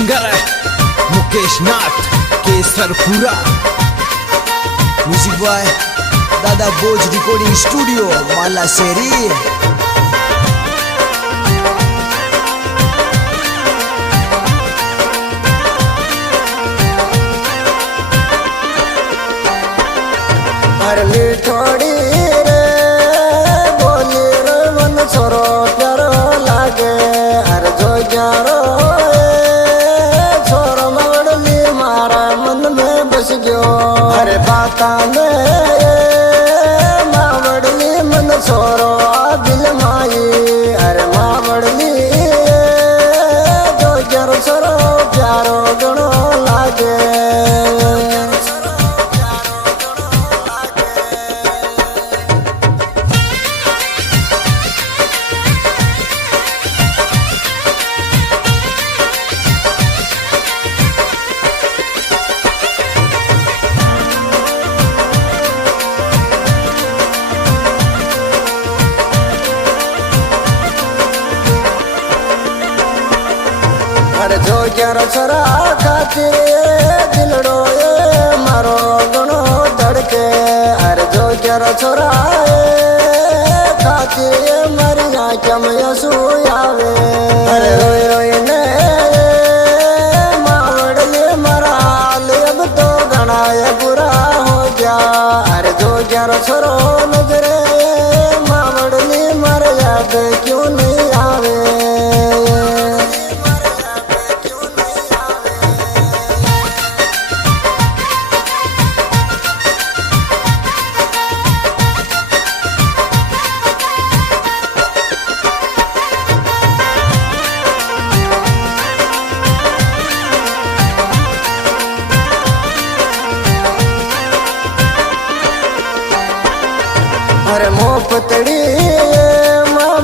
Singer है मुकेश नाथ Kesarpura. Music boy दादा बोझ रिकॉर्डिंग स्टूडियो माला शेरी। थोड़ी रे बोली रे मन छोरो प्यारो लागे हर जो ग्यारो छोरो मवड़ली मारा मन में बस गयो। अरे बाता में मावड़ली मन छोरो आ दिल माई। अरे मावड़ली जो ग्यारो छोरो प्यारो गणो लागे। अरे जो ग्यारो छोरा खातिर दिलड़ो मारो गणो धड़के। अरे जो ग्यारो छोरा खातिर मारी आँख में आंसू आवे। अरे रोई रोई ने मावड़ले मारा हाल अब तो घना बुरा हो गया। अरे जो ग्यारो छोरो नजरे मावड़ली मर याद क्यों नहीं आवे। अरे मोपतड़ी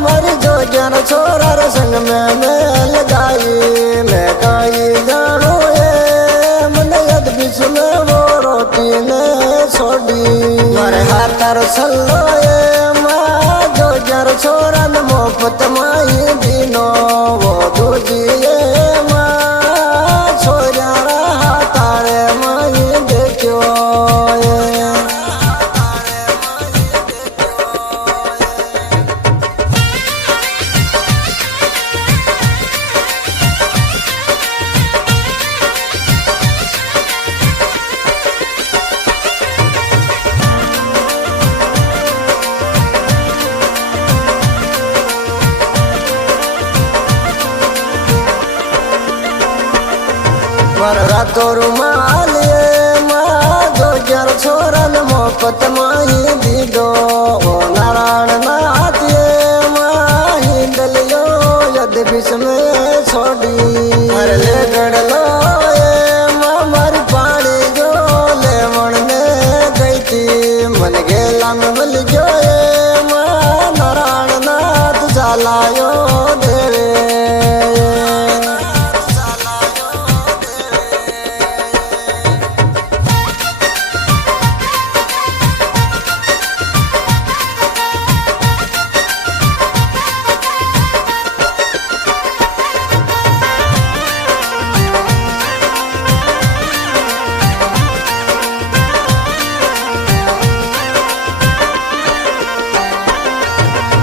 मारी जो ज्ञान छोरा रे संग में मैं लगाई। मैं गाई जानो ये मन यद बीच में वो रोटी ने छोड़ी। मारे हाथार सल्लो ये माँ जो ज्ञान छोरा न मोपत माई दीनो वो दूजी ये माँ छोरा हाथारे माई देखो। पर रातो रुमाल माँ जो ग्यारो छोरा न मोपत माही दीदो। ओ नारायण नाथ माँ हिंदलियो यद बीच में छोड़ी। अरे ले गड़लो माँ मारी पानी जो ले मणने गई थी मन गेला में मिल गयो माँ नारायण नाथ जलायो देवे।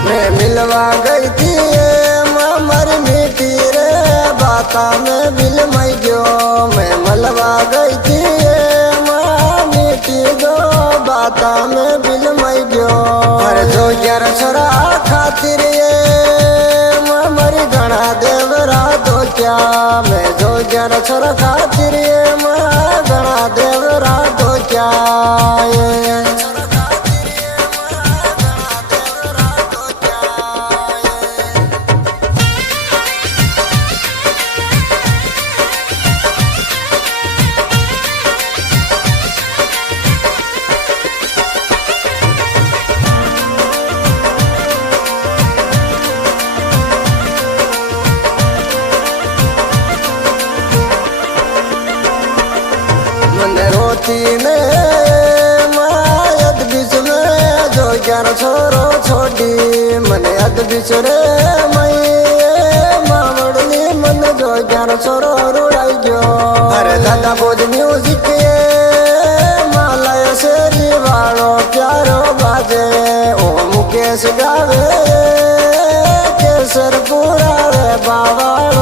मैं मिलवा गई थी माँ मरी मीठी रे बाता में मिल मई गयो। मैं मलवा गई थी माँ मीठी दो बाता में मिल मई गयो। अरे जो ग्यारह छोरा खातिर ये माँ मरी घना देवरा दो क्या। मैं जो ग्यारह छोरा खातिर ये माँ घना देवरा दो क्या। रोती ने मायद बीच में जो ग्यारह छोरो छोड़ी। मने अद बीच रे मई मावड़नी मन जो ग्यारह छोरो रुड़ाई। પુરાવે બાવા